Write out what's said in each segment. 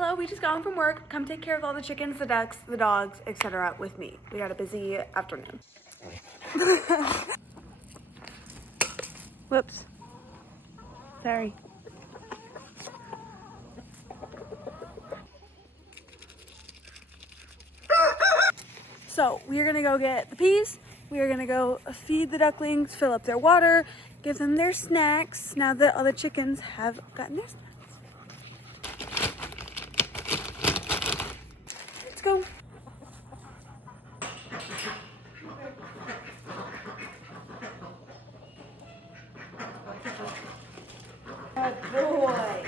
Hello, we just got home from work. Come take care of all the chickens, the ducks, the dogs, etc. with me. We had a busy afternoon. Whoops. Sorry. So we are gonna go get the peas. We are gonna go feed the ducklings, fill up their water, give them their snacks now that all the chickens have gotten their snacks. Let's go. Good boy.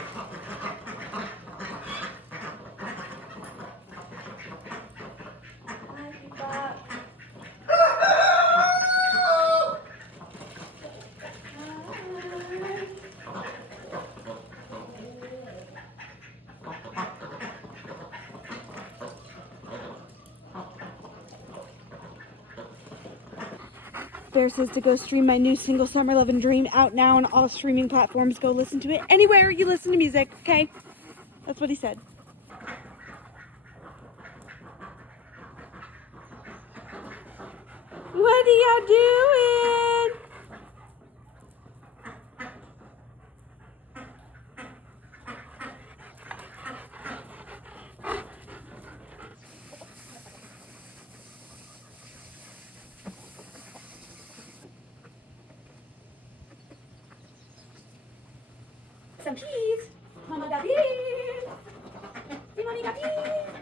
Bear says to go stream my new single Summer Love and Dream out now on all streaming platforms. Go listen to it anywhere you listen to music, okay? That's what he said. What are y'all doing? Some peas. Mama got peas. Mommy got peas.